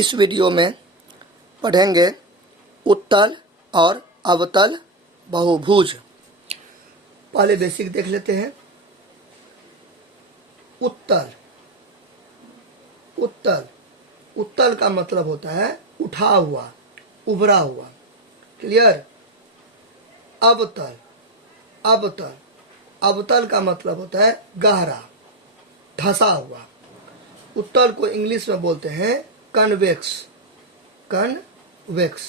इस वीडियो में पढ़ेंगे उत्तल और अवतल बहुभुज। पहले बेसिक देख लेते हैं। उत्तल उत्तल उत्तल का मतलब होता है उठा हुआ, उभरा हुआ। क्लियर। अवतल अवतल अवतल का मतलब होता है गहरा, धंसा हुआ। उत्तल को इंग्लिश में बोलते हैं कन्वेक्स, कन्वेक्स।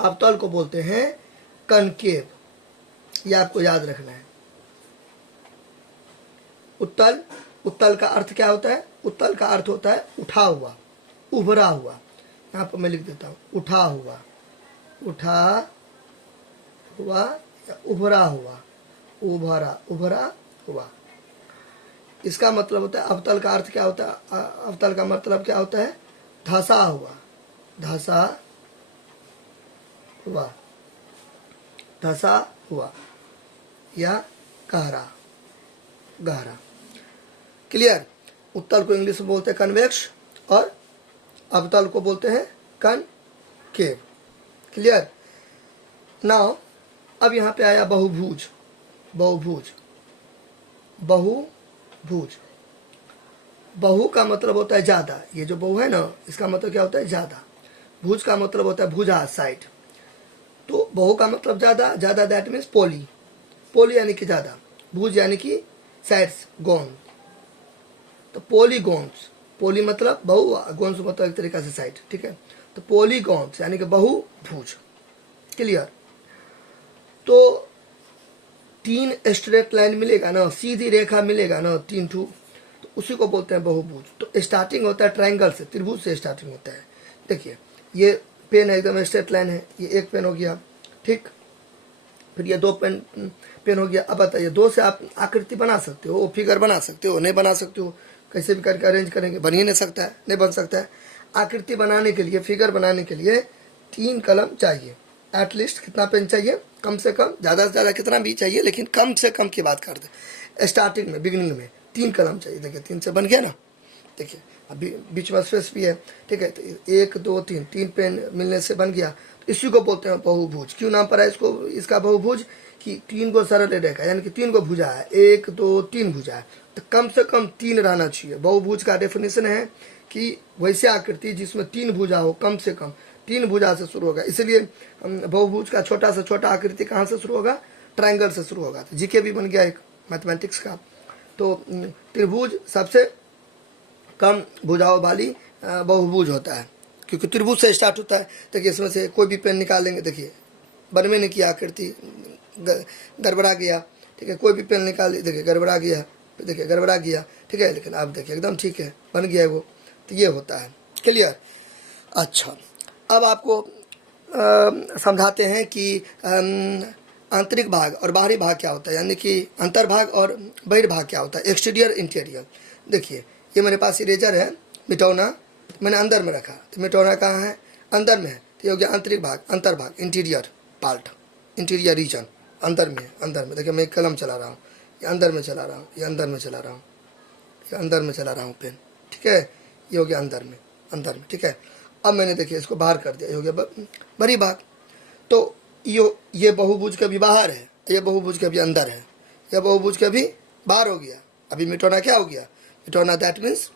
अवतल को बोलते हैं कनकेव। ये आपको याद रखना है। उत्तल, उत्तल का अर्थ क्या होता है? उत्तल का अर्थ होता है उठा हुआ, उभरा हुआ। यहाँ पर मैं लिख देता हूँ, उठा हुआ, उठा हुआ या उभरा हुआ, उभरा उभरा हुआ। इसका मतलब होता है, अवतल का अर्थ क्या होता है? अवतल का मतलब क्या होता है? धंसा हुआ, धंसा हुआ, धंसा हुआ या गहरा, गहरा। क्लियर। उत्तल को इंग्लिश में बोलते हैं कन्वेक्स और अवतल को बोलते हैं कनकेव। क्लियर। नाउ अब यहाँ पे आया बहुभुज। बहुभुज, बहुभुज। बहु का मतलब होता है ज्यादा। ये जो बहु है ना, इसका मतलब क्या होता है? ज्यादा। भुज का मतलब होता है भुजा, साइड। तो बहु का मतलब ज्यादा, ज्यादा दैट मीन्स पोली। पोली यानी कि ज्यादा, भुज यानी कि साइड्स, गोन। तो पोलीगॉन्स, पोली मतलब बहु, गोन्स मतलब एक तरीका से साइड। ठीक है। तो पोलीगॉन्स यानी कि बहुभुज। क्लियर। तो तीन स्ट्रेट लाइन मिलेगा ना, सीधी रेखा मिलेगा ना, तीन ठू, तो उसी को बोलते हैं बहुभुज। तो स्टार्टिंग होता है ट्रायंगल से, त्रिभुज से स्टार्टिंग होता है। देखिए ये पेन है, एकदम स्ट्रेट लाइन है। ये एक पेन हो गया, ठीक। फिर ये दो पेन हो गया। अब बताइए, दो से आप आकृति बना सकते हो, फिगर बना सकते हो, नहीं बना सकते हो, कैसे भी करके अरेंज करेंगे, बन ही नहीं सकता है, नहीं बन सकता है। आकृति बनाने के लिए, फिगर बनाने के लिए 3 कलम चाहिए। एटलीस्ट कितना पेन चाहिए? कम से कम, ज़्यादा से ज़्यादा कितना भी चाहिए, लेकिन कम से कम की बात कर दे। स्टार्टिंग में, बिगिनिंग में 3 कलम चाहिए। देखिए 3 से बन गया ना। देखिए अभी बीच में स्पेस भी है। ठीक है। तो 1 2 3, 3 पेन मिलने से बन गया। तो इसी को बोलते हैं बहुभुज। क्यों नाम पड़ा इसको, इसका बहुभुज? कि 3 को सरल रेखा, यानी कि 3 को भुजा है, 1 2 3 भुजा है, तो कम से कम 3 रहना चाहिए। बहुभुज का डेफिनेशन है कि वैसे आकृति जिसमें 3 भुजा हो, कम से कम 3 भुजा से शुरू होगा। इसलिए बहुभुज का छोटा से छोटा आकृति कहाँ से शुरू होगा? ट्रायंगल से शुरू होगा। तो जीके भी बन गया एक मैथमेटिक्स का। तो त्रिभुज सबसे कम भुजाओं वाली बहुभुज होता है, क्योंकि त्रिभुज से स्टार्ट होता है। देखिए इसमें से कोई भी पेन निकालेंगे, देखिए बन में नहीं किया, आकृति गड़बड़ा गया। ठीक है। कोई भी पेन निकाल, देखिए गड़बड़ा गया, देखिए गड़बड़ा गया। ठीक है। लेकिन अब देखिए एकदम ठीक है, बन गया है वो। तो ये होता है। क्लियर। अच्छा, अब आपको समझाते हैं कि आंतरिक भाग और बाहरी भाग क्या होता है, यानी कि अंतर्भाग और बहिर्भाग क्या होता है, एक्सटीरियर इंटीरियर। देखिए ये मेरे पास इरेजर है, मिटौना मैंने अंदर में रखा। तो मिटौना कहाँ है? अंदर में है। तो ये हो गया आंतरिक भाग, अंतर्भाग, इंटीरियर पार्ट, इंटीरियर रीजन, अंदर में है। अंदर में देखिए मैं एक कलम चला रहा हूँ, ये अंदर में चला रहा हूँ, ये अंदर में चला रहा हूँ, ये अंदर में चला रहा हूँ पेन। ठीक है। ये हो गया अंदर में, अंदर में। ठीक है। अब मैंने देखिए इसको बाहर कर दिया, ये हो गया बड़ी भाग। तो ये बहुभुज के भी बाहर है, ये बहुभुज के भी अंदर है, यह बहुभुज के भी बाहर हो गया। अभी मिटौना क्या हो गया? मिटौना दैट मीन्स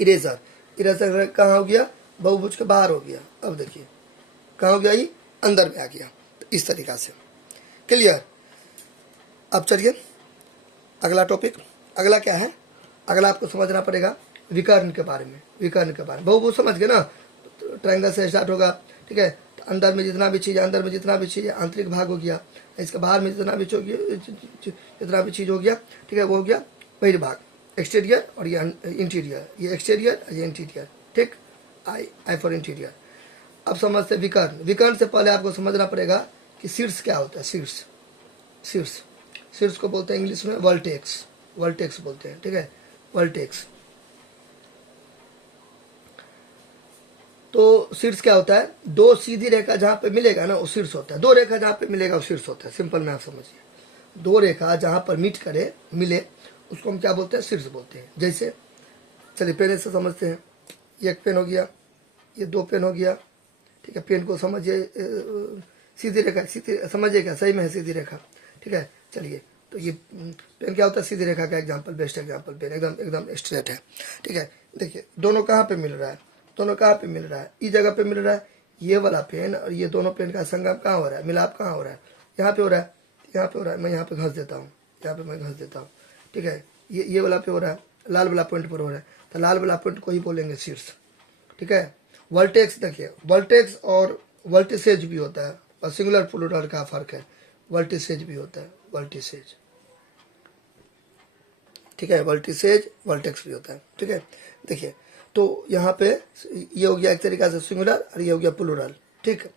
इरेजर। इरेजर कहाँ हो गया? बहुभुज के बाहर हो गया। अब देखिए कहाँ हो गया? ये अंदर में आ गया। तो इस तरीका से। क्लियर। अब चलिए अगला टॉपिक। अगला क्या है? अगला आपको समझना पड़ेगा विकर्ण के बारे में। विकर्ण के बारे में बहुभुज समझ गए ना, ट्रायंगल से स्टार्ट होगा। ठीक है। तो अंदर में जितना भी चीज़, अंदर में जितना भी चीज़ आंतरिक भाग हो गया, इसके बाहर में जितना भी जितना भी चीज़ हो गया, ठीक है, वो हो गया बहिर्भाग, एक्सटीरियर। और ये इंटीरियर, ये एक्सटीरियर, ये इंटीरियर। ठीक। I for interior. अब समझते विकर्ण। विकर्ण से पहले आपको समझना पड़ेगा कि शीर्ष क्या होता है। शीर्ष, शीर्ष, शीर्ष को बोलते हैं इंग्लिश में वर्टेक्स, वर्टेक्स बोलते हैं। ठीक है। वर्टेक्स। तो शीर्ष क्या होता है? दो सीधी रेखा जहाँ पे मिलेगा ना, वो शीर्ष होता है। दो रेखा जहाँ पे मिलेगा वो शीर्ष होता है। सिंपल में आप समझिए, दो रेखा जहाँ पर मिले, उसको हम क्या बोलते हैं? शीर्ष बोलते हैं। जैसे चलिए पहले से समझते हैं। ये एक पेन हो गया, ये दो पेन हो गया, ठीक है। पेन को समझिए, सीधी रेखा, सीधी समझिए क्या, सही में है सीधी रेखा, ठीक है। चलिए, तो ये पेन क्या होता है, सीधी रेखा का एग्जाम्पल, बेस्ट एग्जाम्पल पेन, एकदम एकदम स्ट्रेट है, ठीक है। देखिए दोनों कहाँ पे मिल रहा है, दोनों कहाँ पे मिल रहा है, इस जगह पे मिल रहा है। ये वाला पेन और ये दोनों पेन का संगम कहाँ हो रहा है, मिलाप कहाँ हो रहा है, यहाँ पे हो रहा है, यहाँ पे हो रहा है। मैं यहाँ पे घस देता हूँ, यहाँ पे मैं घस देता हूँ, ठीक है। ये वाला पे हो रहा है, लाल वाला पॉइंट पर हो रहा है, तो लाल वाला पॉइंट को ही बोलेंगे शीर्ष, ठीक है। वर्टेक्स, देखिए वर्टेक्स और वर्टिसेज भी होता है, और सिंगुलर प्लूरल का फर्क है, वर्टिसेज भी होता है, वर्टिसेज, ठीक है। वर्टिसेज वर्टेक्स भी होता है, ठीक है। देखिए तो यहाँ पे ये हो गया एक तरीका से सिंगुलर, और ये हो गया प्लूरल, ठीक है।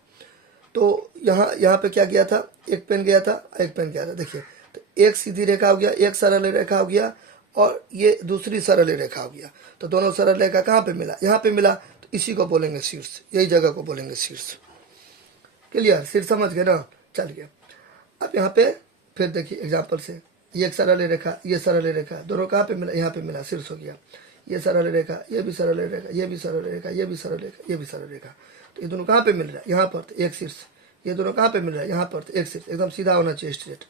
तो यहाँ पे क्या गया था, एक पेन गया था, एक पेन गया था। देखिए तो एक सीधी रेखा हो गया, एक सरल रेखा हो गया, और ये दूसरी सरल रेखा हो गया। तो दोनों सरल रेखा कहाँ पे मिला, यहाँ पे मिला, तो इसी को बोलेंगे शीर्ष, यही जगह को बोलेंगे शीर्ष। क्लियर, शीर्ष समझ गए ना। चलिए अब यहाँ पे फिर देखिए एग्जाम्पल से, ये एक सरल रेखा, ये सरल रेखा, दोनों कहाँ पे मिला, यहाँ पे मिला, शीर्ष हो गया। ये सरल रेखा, ये भी सरल रेखा, ये भी सरल रेखा, ये भी सरल रेखा, ये भी सरल रेखा, तो ये दोनों कहाँ पे मिल रहा है, यहाँ पर, तो एक शीर्ष। ये दोनों कहाँ पे मिल रहा है, यहाँ पर, तो एक शीर्ष, एकदम सीधा होना चाहिए, स्ट्रेट।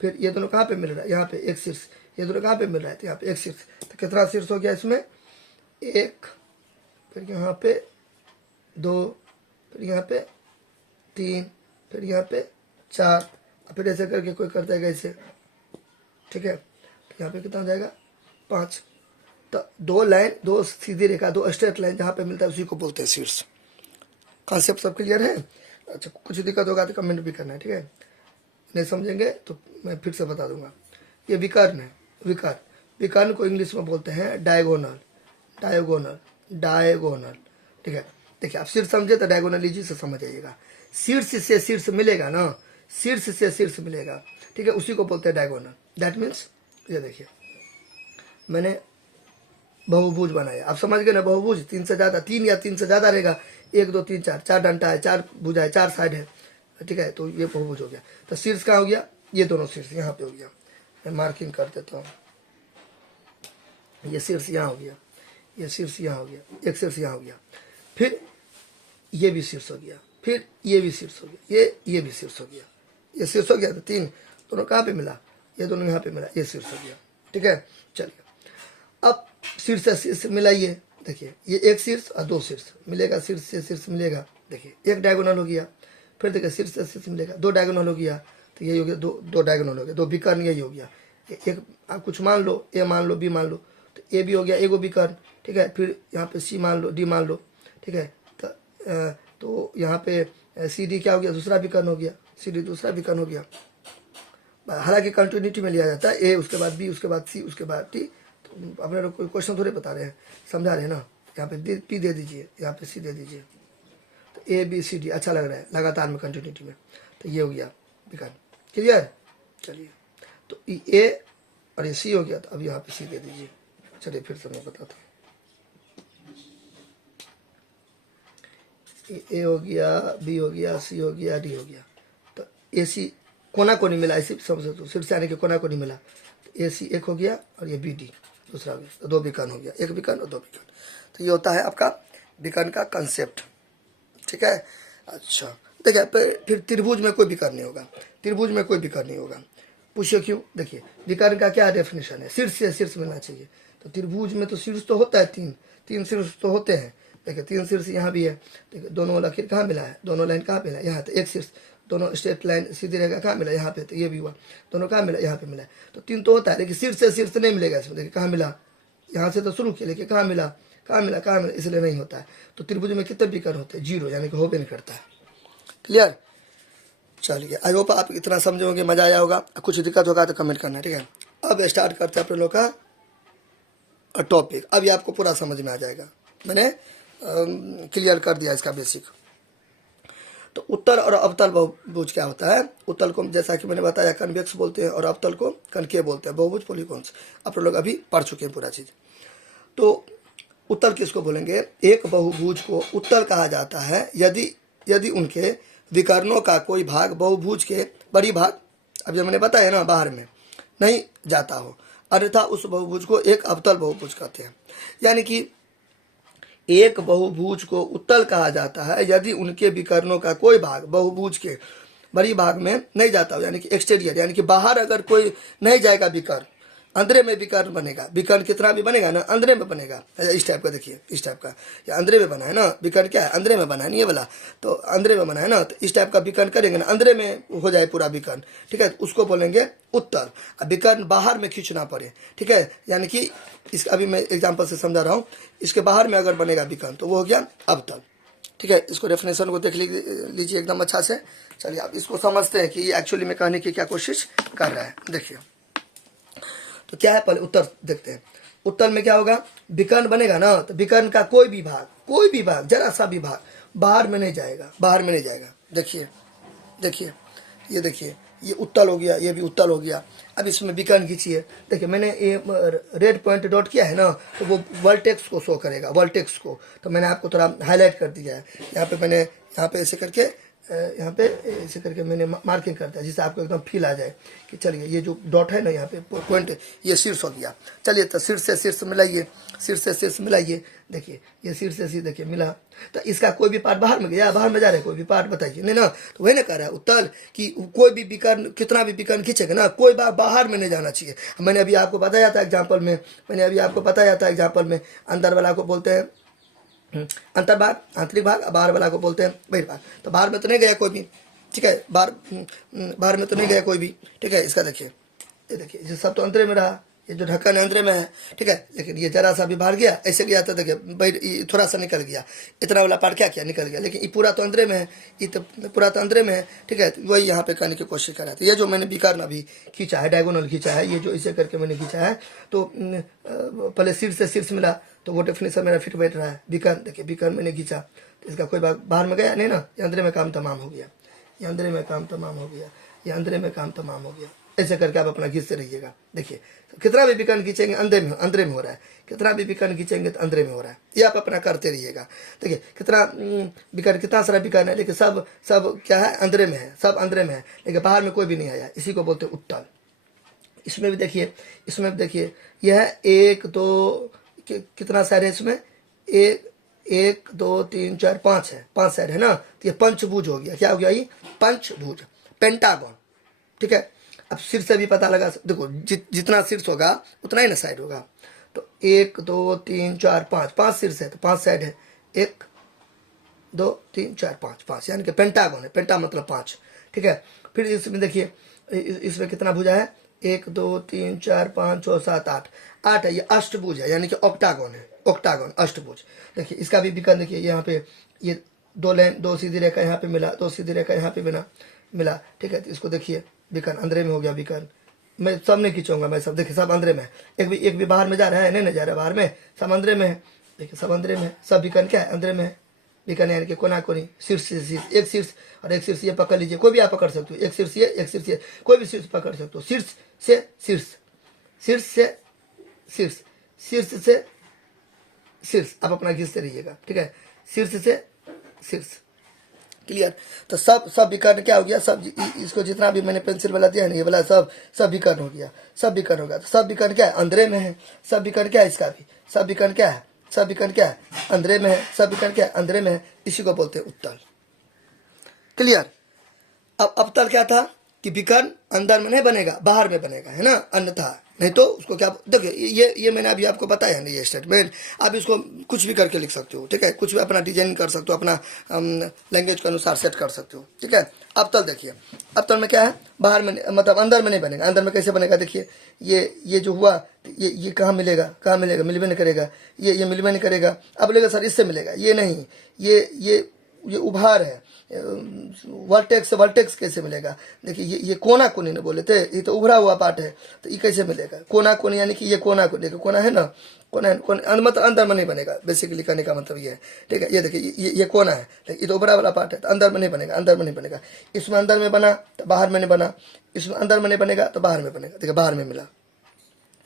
फिर ये दोनों कहाँ पे मिल रहा है, यहाँ पे एक शीर्ष। ये दोनों कहाँ पे मिल रहा है, तो यहाँ पे एक शीर्ष। तो कितना शीर्ष हो गया इसमें, एक, फिर यहाँ पे दो, फिर यहाँ पे तीन, फिर यहाँ पे चार, फिर ऐसे करके कोई करता है ऐसे, ठीक है। तो यहाँ पे कितना हो जाएगा, 5। तो दो लाइन, दो सीधी रेखा, दो स्ट्रेट लाइन जहाँ पे मिलता है उसी को बोलते हैं शीर्ष। कॉन्सेप्ट सब क्लियर है। अच्छा, कुछ दिक्कत होगा तो कमेंट भी करना है, ठीक है। नहीं समझेंगे तो मैं फिर से बता दूंगा। ये विकर्ण है, विकर्ण, विकर्ण को इंग्लिश में बोलते हैं डायगोनल, डायगोनल, डायगोनल, ठीक है। देखिए आप शीर्ष समझे तो डायगोनलिजी से समझ आइएगा। शीर्ष से शीर्ष मिलेगा ना, शीर्ष से शीर्ष मिलेगा, ठीक है, उसी को बोलते हैं डायगोनल। दैट मीन्स ये देखिए मैंने बहुभुज बनाया, आप समझ गए ना, बहुभुज तीन से ज्यादा, तीन या तीन से ज्यादा रहेगा, 1 2 3 4, 4 डंटा है, 4 भुजा है, 4 साइड है, ठीक है। तो ये बहुभुज हो गया। तो शीर्ष कहाँ हो गया, ये दोनों शीर्ष यहाँ पे हो गया, मैं मार्किंग कर देता हूँ। ये शीर्ष यहाँ हो गया, ये शीर्ष यहाँ हो गया, एक शीर्ष यहाँ हो गया, फिर ये भी शीर्ष हो गया, फिर ये भी शीर्ष हो गया, ये भी शीर्ष हो गया, ये शीर्ष हो गया। तो 3 दोनों कहाँ पे मिला, ये दोनों यहाँ पे मिला, ये शीर्ष हो गया, ठीक है। चलिए अब शीर्ष से शीर्ष मिलाइए, देखिए ये एक शीर्ष और 2 शीर्ष मिलेगा, शीर्ष से शीर्ष मिलेगा, देखिए एक डायगोनल हो गया। फिर देखिए शीर्ष से शीर्ष मिलेगा, 2 डायगोनल हो गया, तो यही हो गया, दो डायगोनल हो गया, 2 विकर्ण, यही हो गया। एक आप कुछ मान लो, ए मान लो, बी मान लो, तो ए भी हो गया, एगो विकर्ण, ठीक है। फिर यहाँ पे सी मान लो, डी मान लो, ठीक है। तो यहाँ पे सी डी क्या हो गया, दूसरा विकर्ण हो गया, सी डी दूसरा विकर्ण हो गया। हालांकि कंटिन्यूटी में लिया जाता है, ए उसके बाद बी उसके बाद सी उसके बाद टी। तो अपने लोग कोई क्वेश्चन थोड़े बता रहे हैं, समझा रहे हैं ना। यहाँ पे पी दे दीजिए, यहाँ पे सी दे दीजिए, तो ए बी सी डी अच्छा लग रहा है लगातार में, कंटिन्यूटी में। तो ये हो गया विकर्ण, क्लियर। चलिए तो ए और ये सी हो गया, तो अब यहाँ पे सी दे दीजिए। चलिए फिर से मैं बताता हूँ, ए हो गया, बी हो गया, सी हो गया, डी हो गया। तो ए सी कोना को नहीं मिला, ऐसे समझो, तो शीर्ष से आने के कोना को नहीं मिला, तो ए सी एक हो गया, और ये बी डी दूसरा हो गया, तो 2 विकर्ण हो गया, एक विकर्ण और 2 विकर्ण। तो ये होता है आपका विकर्ण का कंसेप्ट, ठीक है। अच्छा देखिए फिर त्रिभुज में कोई विकर्ण नहीं होगा, त्रिभुज में कोई विकर्ण नहीं होगा। पूछिए क्यों, देखिए विकर्ण का क्या डेफिनेशन है, शीर्ष से शीर्ष मिलना चाहिए। तो त्रिभुज में तो शीर्ष तो होता है, तीन शीर्ष तो होते हैं। देखिए 3 शीर्ष यहाँ भी है, देखिए दोनों लकीर कहाँ मिला है, दोनों लाइन कहाँ मिला है, यहाँ। तो एक शीर्ष, दोनों स्ट्रेट लाइन सीधी रेखा कहाँ मिला, यहाँ पे। तो ये भी हुआ, दोनों कहाँ मिला, यहाँ पे मिला है। तो 3 तो होता है, लेकिन शीर्ष से शीर्ष नहीं मिलेगा इसमें। देखिए कहाँ मिला, यहाँ से तो शुरू किया, लेकिन कहाँ मिला, कहाँ मिला, कहाँ मिला, इसलिए नहीं होता है। तो त्रिभुज में कितने विकर्ण होते हैं, 0, यानी कि हो भी नहीं करता है। क्लियर। चलिए आई होप आप इतना समझोगे, मजा आया होगा। कुछ दिक्कत होगा तो कमेंट करना, ठीक है। अब स्टार्ट करते हैं अपने लोग का टॉपिक। अभी आपको पूरा समझ में आ जाएगा, मैंने क्लियर कर दिया इसका बेसिक। तो उत्तल और अवतल बहुभुज क्या होता है, उत्तल को जैसा कि मैंने बताया कन्वेक्स बोलते हैं, और अवतल को कनकेव बोलते हैं, बहुभुज पॉलीगॉन्स। आप लोग अभी पढ़ चुके हैं पूरा चीज। तो उत्तल किसको बोलेंगे, एक बहुभुज को उत्तल कहा जाता है यदि उनके विकर्णों का कोई भाग बहुभुज के बड़ी भाग, अब जब मैंने बताया ना, बाहर में नहीं जाता हो, अन्यथा उस बहुभुज को एक अवतल बहुभुज कहते हैं। यानी कि एक बहुभुज को उत्तल कहा जाता है यदि उनके विकर्णों का कोई भाग बहुभुज के बड़ी भाग में नहीं जाता हो, यानी कि एक्सटीरियर, यानी कि बाहर अगर कोई नहीं जाएगा विकर्ण, अंदर में विकर्ण बनेगा। विकर्ण कितना भी बनेगा ना, अंदर में बनेगा। इस टाइप का देखिए, इस टाइप का, या अंदर में बना है ना विकर्ण, क्या है अंदर में बना है, नहीं ये वाला तो अंदर में बना है ना, तो इस टाइप का विकर्ण करेंगे ना, अंदर में हो जाए पूरा विकर्ण, ठीक है, तो उसको बोलेंगे उत्तल। अब विकर्ण बाहर में खींचना पड़े, ठीक है, यानी कि इस अभी मैं एग्जाम्पल से समझा रहा हूँ, इसके बाहर में अगर बनेगा विकर्ण तो वो हो गया अवतल, ठीक है। इसको डेफिनेशन को देख लीजिए एकदम अच्छा से। चलिए आप इसको समझते हैं कि ये एक्चुअली में कहने की क्या कोशिश कर रहा है। देखिए तो क्या है, पहले उत्तर देखते हैं। उत्तर में क्या होगा, विकर्ण बनेगा ना, तो विकर्ण का कोई भी भाग जरा सा भी भाग बाहर में नहीं जाएगा, बाहर में नहीं जाएगा। देखिए देखिए, ये देखिए, ये उत्तल हो गया, ये भी उत्तल हो गया। अब इसमें विकर्ण खींचिए, देखिए मैंने ये रेड पॉइंट डॉट किया है ना, तो वो वर्टेक्स को शो करेगा, वर्टेक्स को, तो मैंने आपको थोड़ा हाईलाइट कर दिया है। यहाँ पे मैंने यहाँ पे ऐसे करके मैंने मार्किंग कर दिया, जिससे आपको एकदम फील आ जाए कि चलिए ये जो डॉट है ना यहाँ पे पॉइंट, ये शीर्ष हो गया। चलिए तो शीर्ष से शीर्ष मिलाइए, शीर्ष से शीर्ष मिलाइए, देखिए ये शीर्ष से शीर्ष देखिए मिला, तो इसका कोई भी पार्ट बाहर में गया, बाहर में जा रहा है कोई भी पार्ट, बताइए नहीं ना, तो वही ना कह रहा है उत्तल कि कोई भी विकर्ण, कितना भी विकर्ण खींचेगा ना, कोई बात बाहर में नहीं जाना चाहिए। मैंने अभी आपको बताया था एग्जाम्पल में, अंदर वाला को बोलते हैं अंतर्भाग, आंतरिक भाग, बाहर वाला को बोलते हैं बहिर्भाग। तो बाहर में तो नहीं गया कोई भी, ठीक है, बाहर में तो नहीं गया कोई भी, ठीक है। इसका देखिए, ये देखिए, ये सब तो अंतरे में रहा, ये जो ढक्कन है अंतरे में है, ठीक है, लेकिन ये जरा सा भी बाहर गया, ऐसे गया तो देखिए थोड़ा सा निकल गया, इतना वाला पार्ट क्या किया, निकल गया, लेकिन ये पूरा तो अंतरे में है, ये तो पूरा तो अंतरे में है, ठीक है। वही यहाँ पे करने की कोशिश कर रहा था। ये जो मैंने विकर्ण अभी खींचा है, डायगोनल खींचा है, ये जो इसे करके मैंने खींचा है, तो पहले शीर्ष से शीर्ष मिला, तो वो डेफिनेशन मेरा फिट बैठ रहा है। विकर्ण देखिए, विकर्ण मैंने खींचा तो इसका कोई बाहर में गया नहीं ना, ये अंदर में काम तमाम हो गया, ये अंदर में काम तमाम हो गया, ये अंदर में काम तमाम हो गया। ऐसे करके आप अपना खींचते रहिएगा। देखिए तो कितना भी विकर्ण खींचेंगे अंदर में हो रहा है, कितना भी विकर्ण खींचेंगे तो अंदर में हो रहा है, ये आप अपना करते रहिएगा। देखिए कितना विकर्ण, कितना सारा विकर्ण है, लेकिन सब क्या है, अंदर में है, सब अंदर में है, लेकिन बाहर में कोई भी नहीं आया, इसी को बोलते हैं उत्तल। इसमें भी देखिए, यह एक दो कितना साइड है इसमें, एक दो तीन चार पाँच है, 5 साइड है ना, तो ये पंचभुज हो गया। क्या हो गया, ये पंचभुज, पेंटागन, ठीक है। अब शीर्ष से भी पता लगा, देखो जितना शीर्ष होगा उतना ही ना साइड होगा, तो 1 2 3 4 5 शीर्ष है तो 5 साइड है, 1 2 3 4 5, यानी कि पेंटागन है, पेंटा मतलब 5, ठीक है। फिर इसमें देखिए, इसमें कितना भुजा है, 1 2 3 4 5 6 7 8 है, ये अष्टभुज है, यानी कि ऑक्टागन है, ऑक्टागन अष्टभुज। देखिए इसका भी विकर्ण देखिए, यहाँ पे ये 2 लाइन, 2 सीधी रेखा यहाँ पे मिला, 2 सीधी रेखा यहाँ पे मिला, ठीक है। तो इसको देखिए विकर्ण अंदर में हो गया विकर्ण, मैं सब नहीं खींचूंगा, मैं सब देखिए सब अंदर में है, एक भी बाहर में जा रहा है, नहीं जा रहा है बाहर में, सब अंदर में है, देखिए सब अंदर में है, सब विकर्ण क्या है, अंदर में है। विकर्ण यानी कि कोना कोनी, शीर्ष से शीर्ष, एक शीर्ष और एक शीर्ष, ये पकड़ लीजिए, कोई भी आप पकड़ सकते हो, एक शीर्ष ये, एक शीर्ष ये, कोई भी शीर्ष पकड़ सकते हो, शीर्ष से शीर्ष, शीर्ष से शीर्ष, शीर्ष से शीर्ष, आप अपना खींचते रहिएगा, ठीक है, शीर्ष से शीर्ष, क्लियर। तो सब विकर्ण क्या हो गया, सब इसको जितना भी मैंने पेंसिल वाला दिया है ना, ये वाला सब विकर्ण हो गया, सब विकर्ण हो गया। तो सब विकर्ण क्या है, अंदरे में है, सब विकर्ण क्या है, इसका भी सब विकर्ण क्या है, सब विकर्ण क्या है, अंदरे में है, सब विकर्ण क्या है, अंदरे में है, इसी को बोलते हैं उत्तल, क्लियर। अब अवतल क्या था कि विकर्ण अंदर में नहीं बनेगा, बाहर में बनेगा, है ना, अन्यथा नहीं तो उसको क्या, देखिए ये मैंने अभी आपको बताया है ना, ये स्टेटमेंट आप इसको कुछ भी करके लिख सकते हो, ठीक है, कुछ भी अपना डिजाइन कर सकते हो, अपना लैंग्वेज के अनुसार सेट कर सकते हो, ठीक है। अवतल देखिए, अवतल में क्या है, बाहर में मतलब अंदर में नहीं बनेगा, अंदर में कैसे बनेगा, देखिए ये जो हुआ, ये कहाँ मिलेगा, मिलबे नहीं करेगा, ये मिलबे नहीं करेगा। अब बोलेगा सर इससे मिलेगा, ये नहीं, ये उभार है, वर्टेक्स कैसे मिलेगा, देखिए ये कोना कोनी ने बोले थे, ये तो उभरा हुआ पार्ट है, तो ये कैसे मिलेगा, कोना कोनी, यानी कि ये कोना कोनी, कोना है ना, कोना मतलब अंदर में नहीं बनेगा, बेसिकली कहने का मतलब ये है, ठीक है। ये देखिए ये कोना है, ये तो उभरा वाला पार्ट है, तो अंदर में नहीं बनेगा, अंदर में नहीं बनेगा। इसमें अंदर में बना तो बाहर में नहीं बना, इसमें अंदर में नहीं बनेगा तो बाहर में बनेगा, देखिए बाहर में मिला,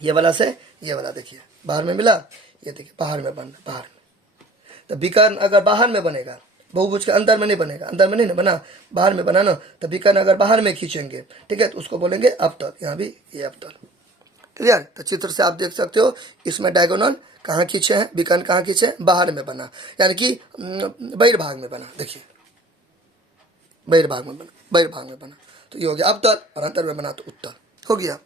ये वाला से ये वाला देखिए बाहर में मिला, ये देखिए बाहर में बना, बाहर में। तो विकर्ण अगर बाहर में बनेगा, बहुभुज के अंदर में नहीं बनेगा, अंदर में नहीं ना बना, बाहर में बना ना, तो विकर्ण अगर बाहर में खींचेंगे, ठीक है, तो उसको बोलेंगे अवतल, यहाँ भी ये अवतल, क्लियर। तो चित्र से आप देख सकते हो इसमें डायगोनल कहाँ खींचे हैं, विकर्ण कहाँ खींचे हैं, बाहर में बना, यानी कि बहिर्भाग में बना। देखिए बहिर्भाग में बना, बहिर्भाग में बना, तो ये हो गया अवतर, और अंतर में बना तो उत्तर हो गया।